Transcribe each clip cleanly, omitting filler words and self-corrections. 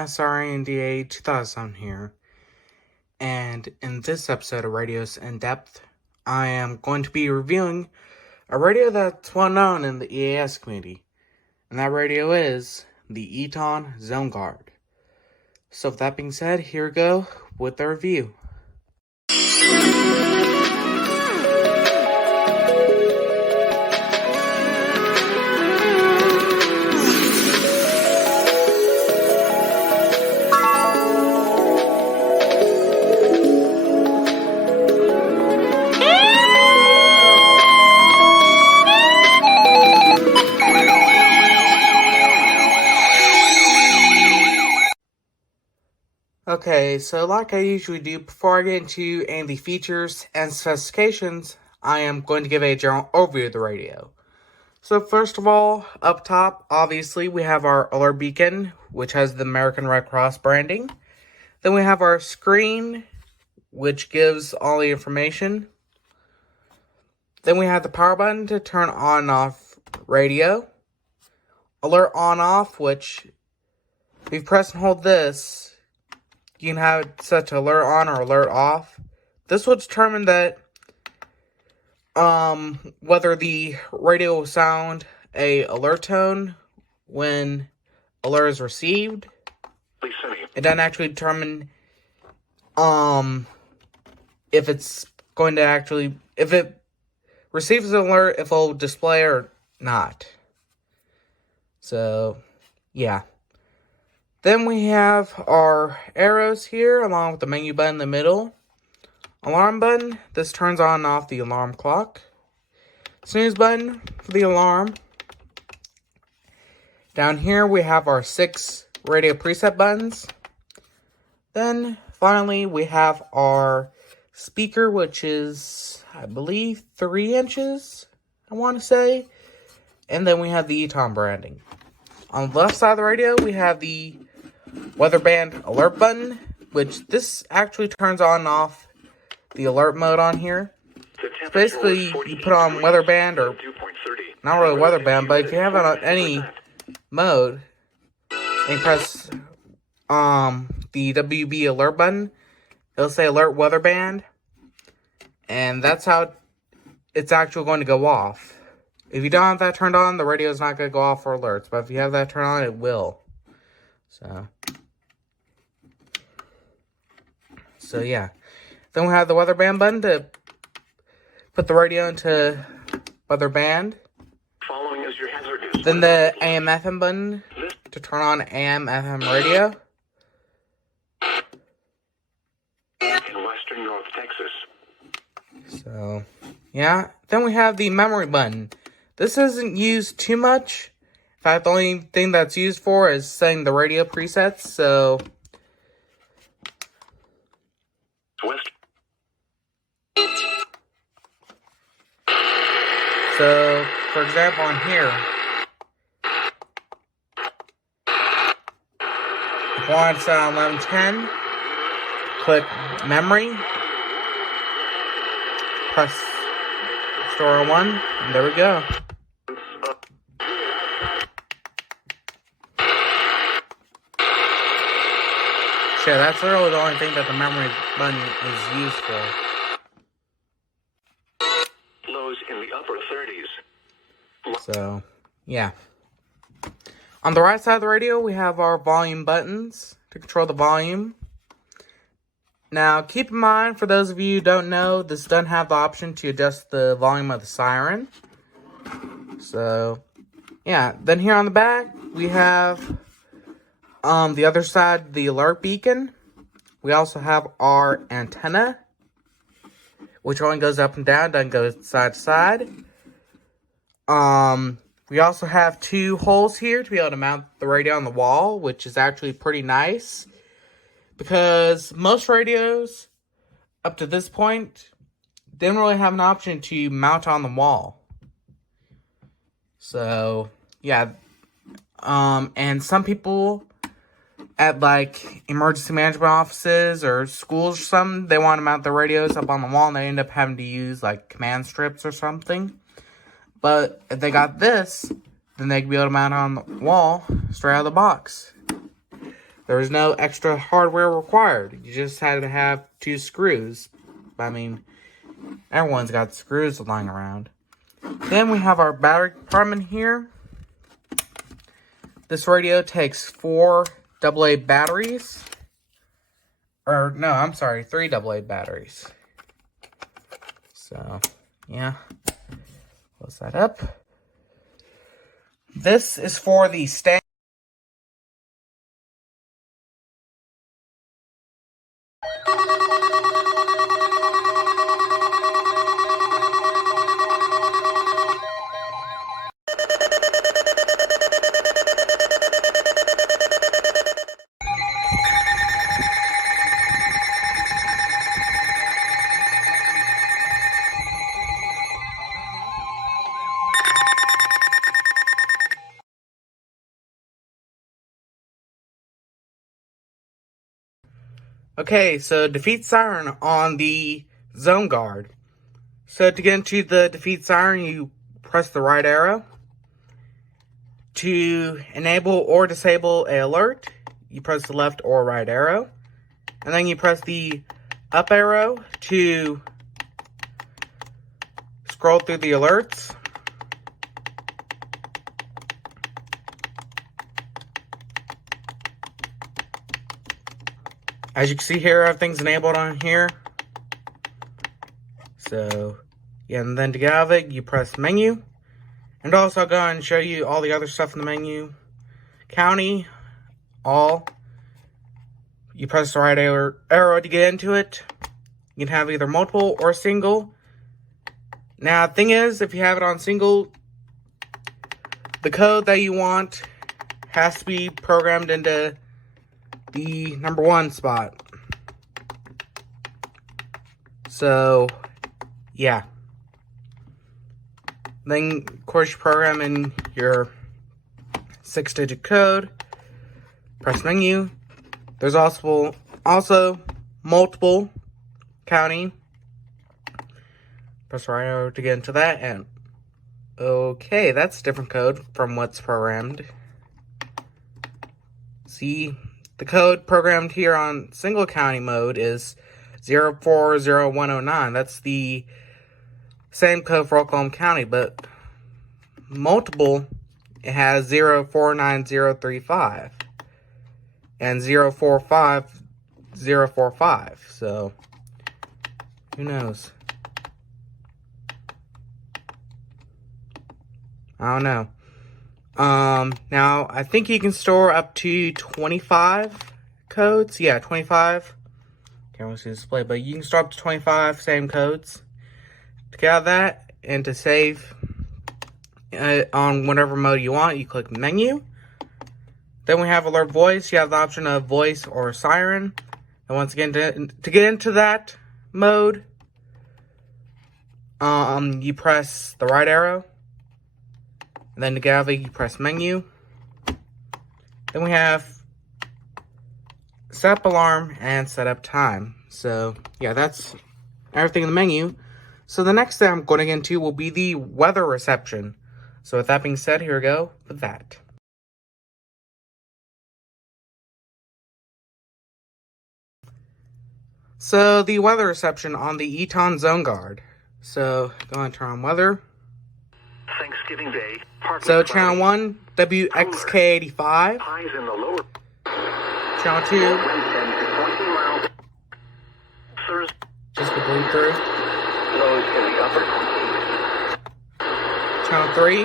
MSRNDA 2000 here, and in this episode of Radio's In Depth, I am going to be reviewing a radio that's well known in the EAS community, and that radio is the Etón Zoneguard. So with that being said, here we go with the review. Okay, so like I usually do, before I get into any of the features and specifications, I am going to give a general overview of the radio. So first of all, up top, obviously, we have our alert beacon, which has the American Red Cross branding. Then we have our screen, which gives all the information. Then we have the power button to turn on and off radio. Alert on off, which if you press and hold this, you can have it set to alert on or alert off. This will determine that whether the radio will sound a alert tone when alert is received. It doesn't actually determine if it's going to actually, if it receives an alert, if it'll display or not. So yeah. Then we have our arrows here, along with the menu button in the middle. Alarm button, this turns on and off the alarm clock. Snooze button for the alarm. Down here we have our 6 radio preset buttons. Then finally we have our speaker, which is, I believe, 3 inches, I want to say. And then we have the Etón branding. On the left side of the radio, we have the weather band alert button, which this actually turns on and off the alert mode on here. So basically, you put on weather band, or not really weather band, but if you have it on any mode, and you press the WB alert button, it'll say alert weather band, and that's how it's actually going to go off. If you don't have that turned on, the radio is not going to go off for alerts. But if you have that turned on, it will. So yeah. Then we have the weather band button to put the radio into weather band. Then the AM FM button to turn on AM FM radio. In western North Texas. So yeah. Then we have the memory button. This isn't used too much. In fact, the only thing that's used for is setting the radio presets, so for example, on here, if you want to set on 1110, click memory, press store 1, and there we go. So yeah, that's really the only thing that the memory button is used for. Lows in the upper 30s. So, yeah. On the right side of the radio, we have our volume buttons to control the volume. Now, keep in mind, for those of you who don't know, this doesn't have the option to adjust the volume of the siren. So, yeah. Then here on the back, we have the other side, the alert beacon. We also have our antenna, which only goes up and down, doesn't go side to side. We also have 2 holes here to be able to mount the radio on the wall, which is actually pretty nice, because most radios up to this point didn't really have an option to mount on the wall. So yeah, and some people at like emergency management offices or schools or something, they want to mount the radios up on the wall and they end up having to use like command strips or something. But if they got this, then they can be able to mount it on the wall straight out of the box. There was no extra hardware required. You just had to have 2 screws. I mean, everyone's got screws lying around. Then we have our battery compartment here. This radio takes 4 AA batteries. Or, no, I'm sorry, 3 AA batteries. So, yeah. Close that up. This is for the stand. Okay, so defeat Siren on the Zoneguard. So to get into the defeat Siren, you press the right arrow. To enable or disable an alert, you press the left or right arrow. And then you press the up arrow to scroll through the alerts. As you can see here, everything's enabled on here. So, yeah, and then to get out of it, you press menu. And also I'll go and show you all the other stuff in the menu. County, all. You press the right arrow to get into it. You can have either multiple or single. Now, the thing is, if you have it on single, the code that you want has to be programmed into the number 1 spot. So, yeah. Then, of course, you program in your 6-digit code. Press menu. There's also multiple counting. Press right arrow to get into that. And okay, that's a different code from what's programmed. See, the code programmed here on single counting mode is 040109. That's the same code for Oklahoma County, but multiple, it has 049035 and 045045. So, who knows? I don't know. Now, I think you can store up to 25 codes. Yeah, 25. Can't really see the display, but you can store up to 25 same codes. To get out of that and to save on whatever mode you want, you click menu. Then we have alert voice. You have the option of voice or siren. And once again, to get into that mode, you press the right arrow. And then to get out of it, you press menu. Then we have set up alarm and set up time. So, yeah, that's everything in the menu. So the next thing I'm going to get into will be the weather reception. So with that being said, here we go with that. So the weather reception on the Etón Zoneguard. So go and turn on weather. Thanksgiving Day. So channel 1, WXK85. Highs in the lower. Channel 2, just the bleed through. Lows in the upper. Channel 3.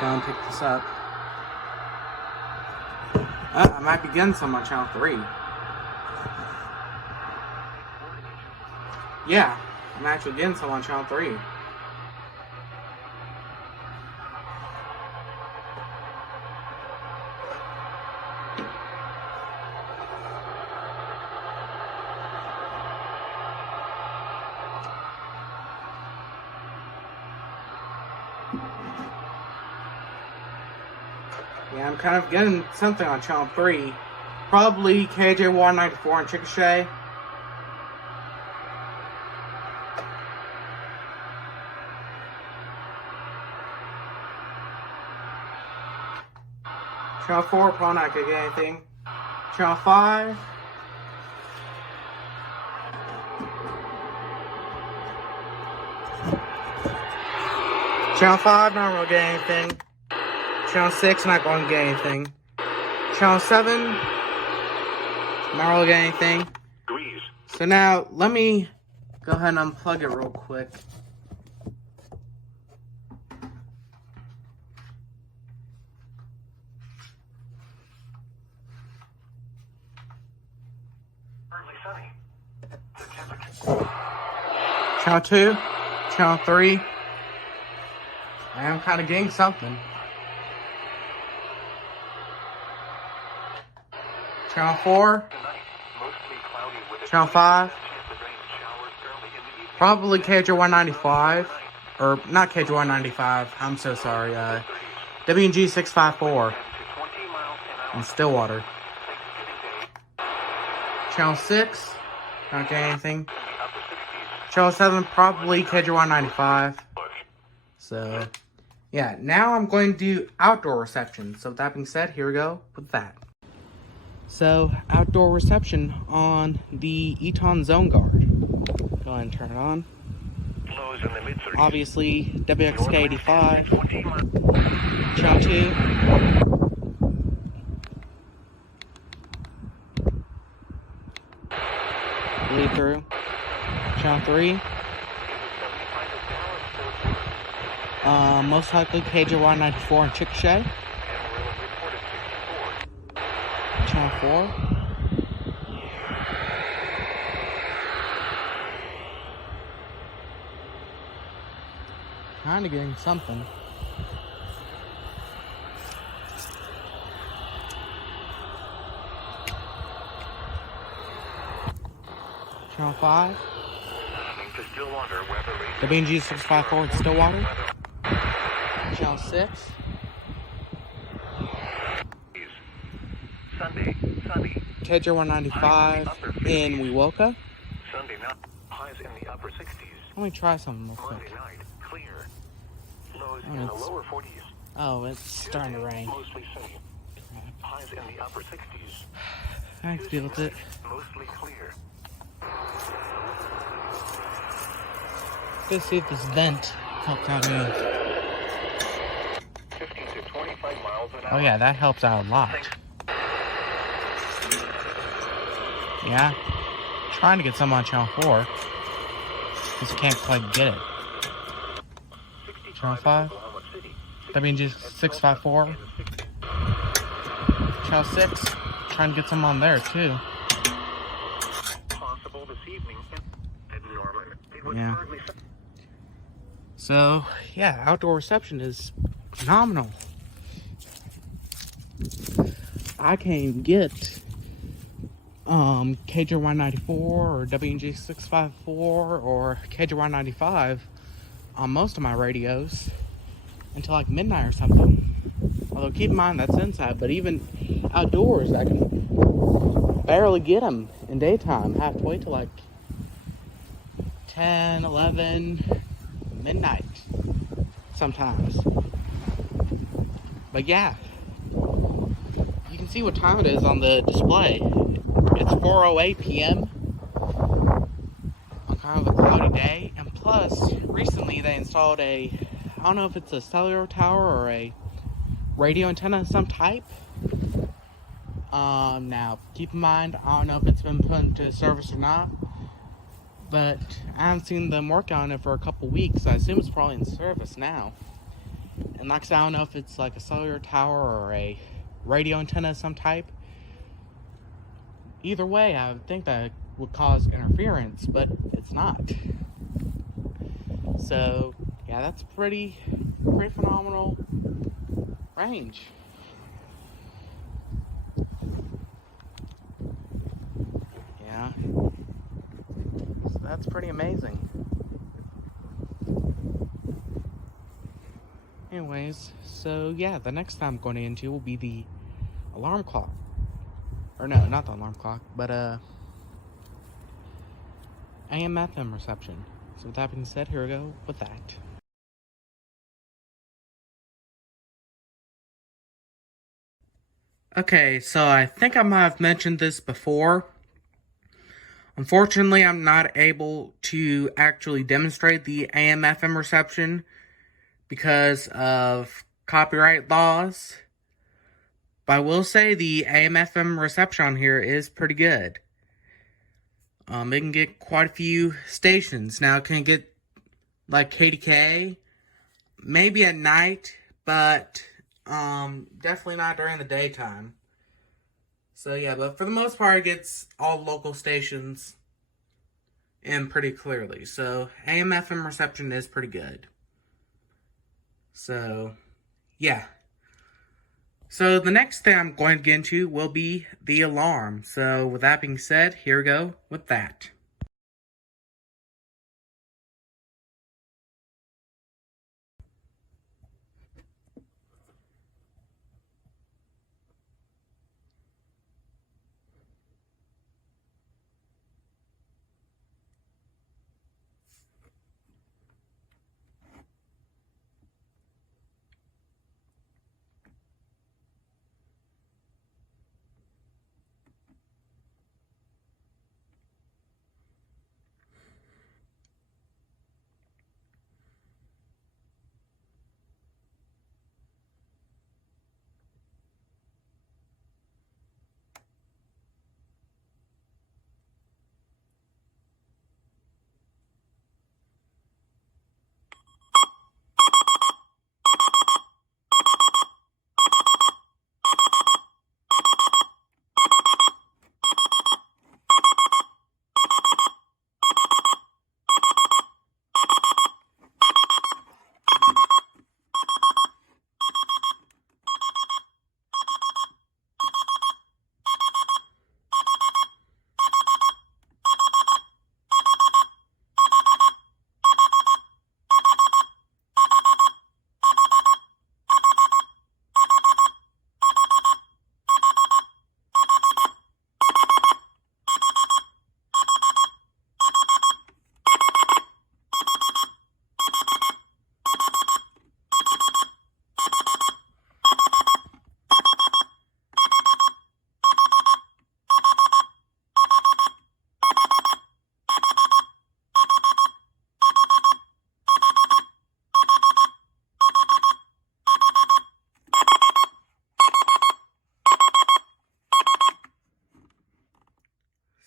Go and pick this up. I might be getting some on channel 3. Yeah, I'm actually getting some on channel 3. Yeah, I'm kind of getting something on channel 3. Probably KJ194 and Chickasha. Channel 4, probably not gonna get anything. Channel 5. Channel 5, not gonna get anything. Channel 6, not gonna get anything. Channel 7, not really get anything. So now, let me go ahead and unplug it real quick. Channel 2, Channel 3. I am kind of getting something. Channel 4. Channel 5. Probably KJ195. Or, not KJ195. I'm so sorry. WNG 654. In Stillwater. Channel 6. Not getting anything. Channel 7, probably KJ195. So, yeah. Now I'm going to do outdoor reception. So, with that being said, here we go with that. So, outdoor reception on the Etón Zoneguard. Go ahead and turn it on. Obviously, WXK85. Channel 2. Lead through. Channel 3. Most likely KJ194 and Chickasha. Channel 4. Kinda getting something. Channel 5. WNG 654 in Stillwater. Channel 6. KJ195 in Wewoka. Let me try something real quick. Oh, it's starting to rain. I feel it. Let's see if this vent helps out any. Oh yeah, that helps out a lot. Yeah. Trying to get some on Channel 4. Just can't quite get it. Channel 5. WNG 654. Channel 6. Trying to get some on there too. Yeah. So, yeah, outdoor reception is phenomenal. I can't even get KJ194 or WNG 654 or KJ195 on most of my radios until like midnight or something. Although keep in mind that's inside, but even outdoors I can barely get them in daytime. I have to wait till like 10, 11, midnight sometimes. But yeah, you can see what time it is on the display. It's 4:08 p.m. on kind of a cloudy day. And plus, recently they installed I don't know if it's a cellular tower or a radio antenna of some type. Now, keep in mind, I don't know if it's been put into service or not. But I haven't seen them work on it for a couple weeks. I assume it's probably in service now. And like I said, I don't know if it's like a cellular tower or a radio antenna of some type. Either way, I would think that would cause interference, but it's not. So, yeah, that's pretty phenomenal range. Yeah. So that's pretty amazing. Anyways, so yeah, the next time I'm going into will be the alarm clock. Or no, not the alarm clock, but AM/FM reception. So with that being said, here we go with that. Okay, so I think I might have mentioned this before. Unfortunately, I'm not able to actually demonstrate the AM/FM reception because of copyright laws. But I will say the AM/FM reception on here is pretty good. It can get quite a few stations. Now, it can get like KDK, maybe at night, but definitely not during the daytime. So yeah, but for the most part, it gets all local stations in pretty clearly. So AM/FM reception is pretty good. So yeah. So the next thing I'm going to get into will be the alarm. So with that being said, here we go with that.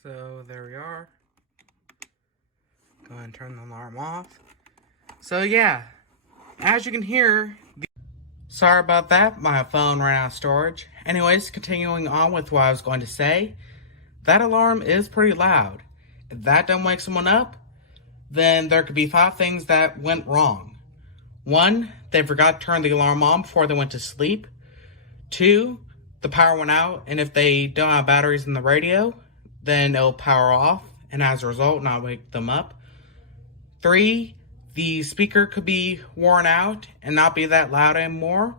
So there we are. Go ahead and turn the alarm off. So yeah, as you can hear, sorry about that, my phone ran out of storage. Anyways, continuing on with what I was going to say, that alarm is pretty loud. If that doesn't wake someone up, then there could be 5 things that went wrong. 1, they forgot to turn the alarm on before they went to sleep. 2, the power went out, and if they don't have batteries in the radio, then it'll power off, and as a result, not wake them up. 3, the speaker could be worn out and not be that loud anymore,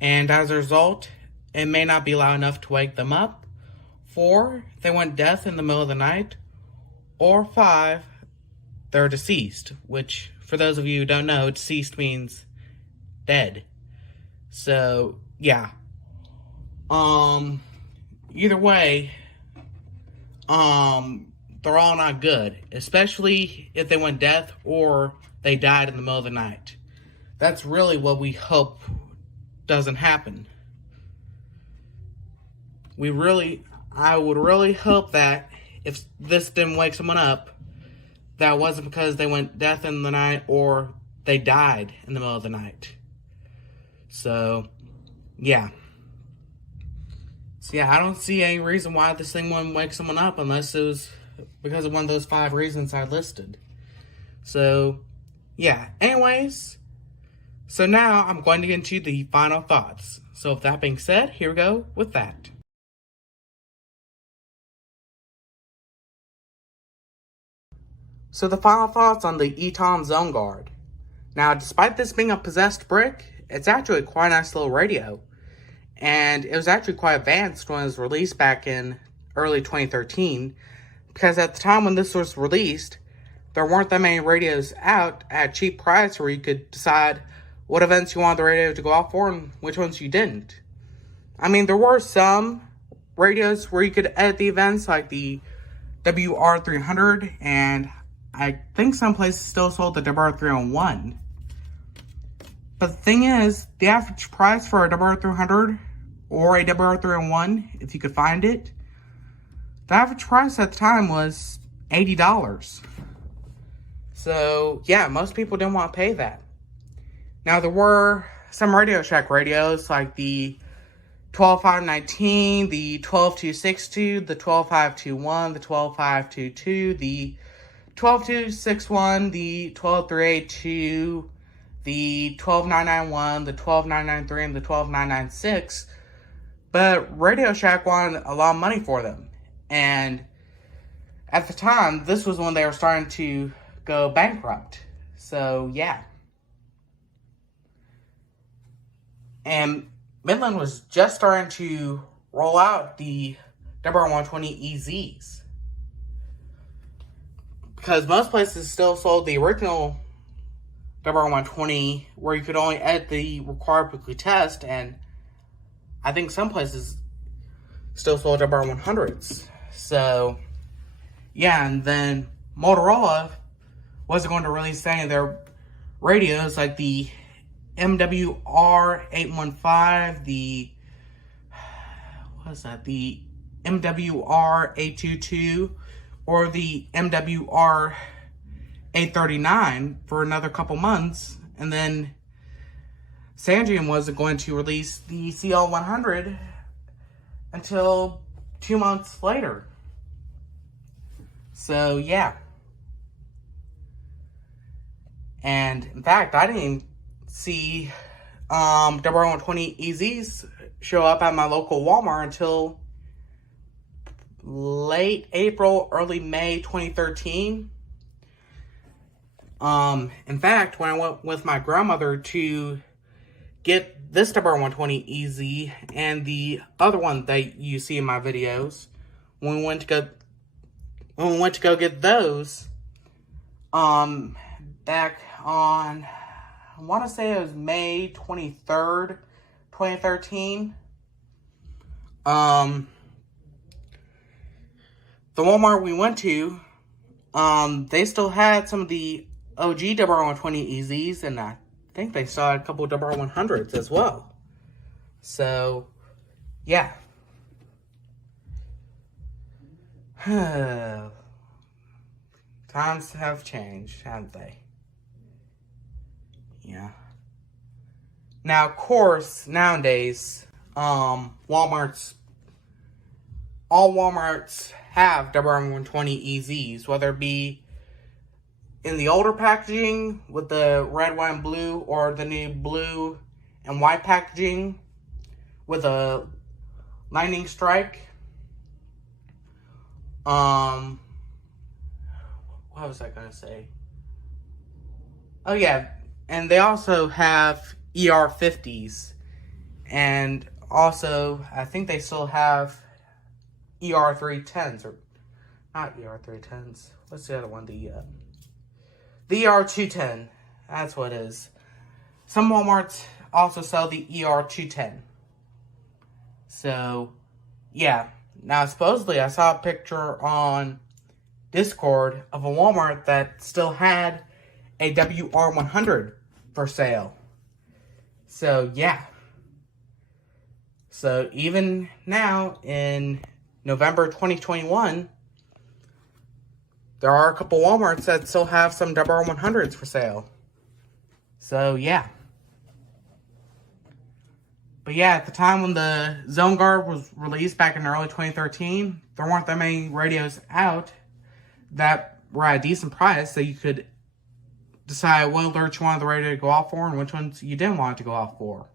and as a result, it may not be loud enough to wake them up. 4, they went deaf in the middle of the night. Or 5, they're deceased, which, for those of you who don't know, deceased means dead. So, yeah. Either way, they're all not good, especially if they went deaf or they died in the middle of the night. That's really what we hope doesn't happen. I would really hope that if this didn't wake someone up, that wasn't because they went deaf in the night or they died in the middle of the night. So, yeah. So, yeah, I don't see any reason why this thing wouldn't wake someone up unless it was because of one of those 5 reasons I listed. So, yeah. Anyways, so now I'm going to get into the final thoughts. So, with that being said, here we go with that. So the final thoughts on the Etón Zoneguard. Now, despite this being a possessed brick, it's actually quite a nice little radio. And it was actually quite advanced when it was released back in early 2013. Because at the time when this was released, there weren't that many radios out at a cheap price where you could decide what events you wanted the radio to go off for and which ones you didn't. I mean, there were some radios where you could edit the events, like the WR300, and I think some places still sold the WR301. But the thing is, the average price for a WR300 or a WR301, if you could find it, the average price at the time was $80. So, yeah, most people didn't want to pay that. Now, there were some Radio Shack radios, like the 12519, the 12262, the 12521, the 12522, the 12261, the 12382, the 12991, the 12993, and the 12996. But Radio Shack wanted a lot of money for them. And at the time, this was when they were starting to go bankrupt. So, yeah. And Midland was just starting to roll out the WR120 EZs. Because most places still sold the original WR120, where you could only edit the required weekly test, and I think some places still sold WR100s. So, yeah, and then Motorola wasn't going to release any of their radios, like the MWR815, the MWR822, or the MWR839 for another couple months, and then Sangium wasn't going to release the CL100 until 2 months later. So, yeah. And, in fact, I didn't even see WR120 EZs show up at my local Walmart until late April, early May 2013. In fact, when I went with my grandmother to get this WR120 EZ and the other one that you see in my videos, when we went to go get those, back on, I want to say it was May 23rd, 2013. The Walmart we went to, they still had some of the OG WR120 EZs, and I think they still had a couple of WR100s as well. So, yeah. Times have changed, haven't they? Yeah. Now, of course, nowadays, all Walmarts have WR120 EZs, whether it be in the older packaging with the red, white, and blue, or the new blue and white packaging with a lightning strike. What was I gonna say? Oh yeah, and they also have ER50s, and also I think they still have ER310s, or not ER310s. What's the other one? The ER210. That's what it is. Some Walmarts also sell the ER210. So, yeah. Now, supposedly, I saw a picture on Discord of a Walmart that still had a WR100 for sale. So, yeah. So, even now, in November 2021, there are a couple Walmarts that still have some WR100s for sale. So, yeah. But yeah, at the time when the Zoneguard was released back in early 2013, there weren't that many radios out that were at a decent price, so you could decide what alerts you wanted the radio to go off for and which ones you didn't want it to go off for.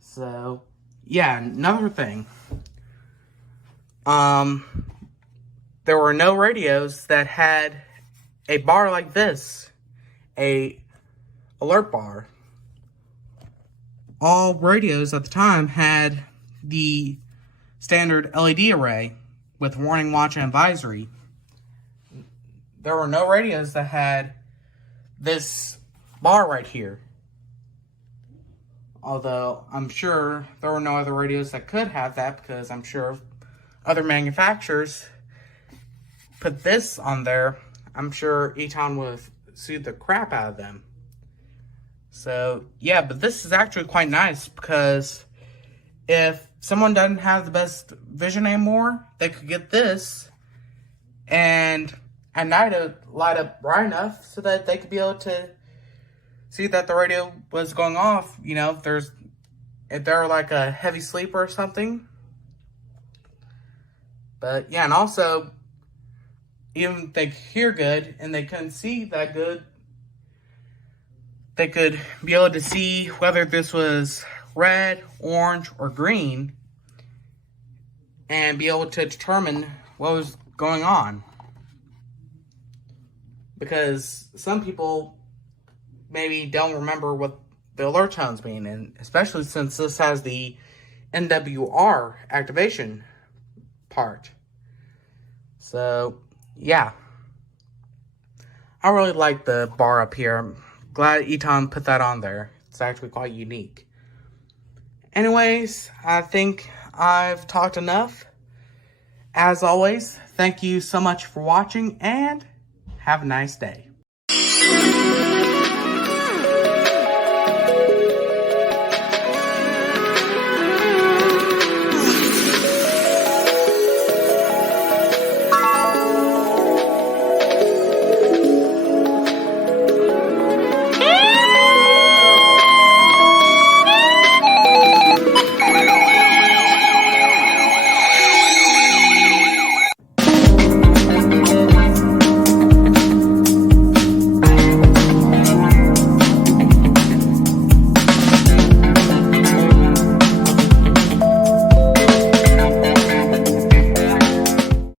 So, yeah, another thing. There were no radios that had a bar like this, a alert bar. All radios at the time had the standard LED array with warning, watch, and advisory. There were no radios that had this bar right here. Although, I'm sure there were no other radios that could have that, because I'm sure other manufacturers put this on there, I'm sure Etón would have sued the crap out of them. So, yeah, but this is actually quite nice, because if someone doesn't have the best vision anymore, they could get this, and at night it would light up bright enough so that they could be able to see that the radio was going off. You know, if they're like a heavy sleeper or something. But yeah, and also, even if they hear good and they couldn't see that good, they could be able to see whether this was red, orange, or green, and be able to determine what was going on. Because some people maybe don't remember what the alert tones mean, and especially since this has the NWR activation part. So, yeah. I really like the bar up here. I'm glad Etón put that on there. It's actually quite unique. Anyways, I think I've talked enough. As always, thank you so much for watching, and have a nice day.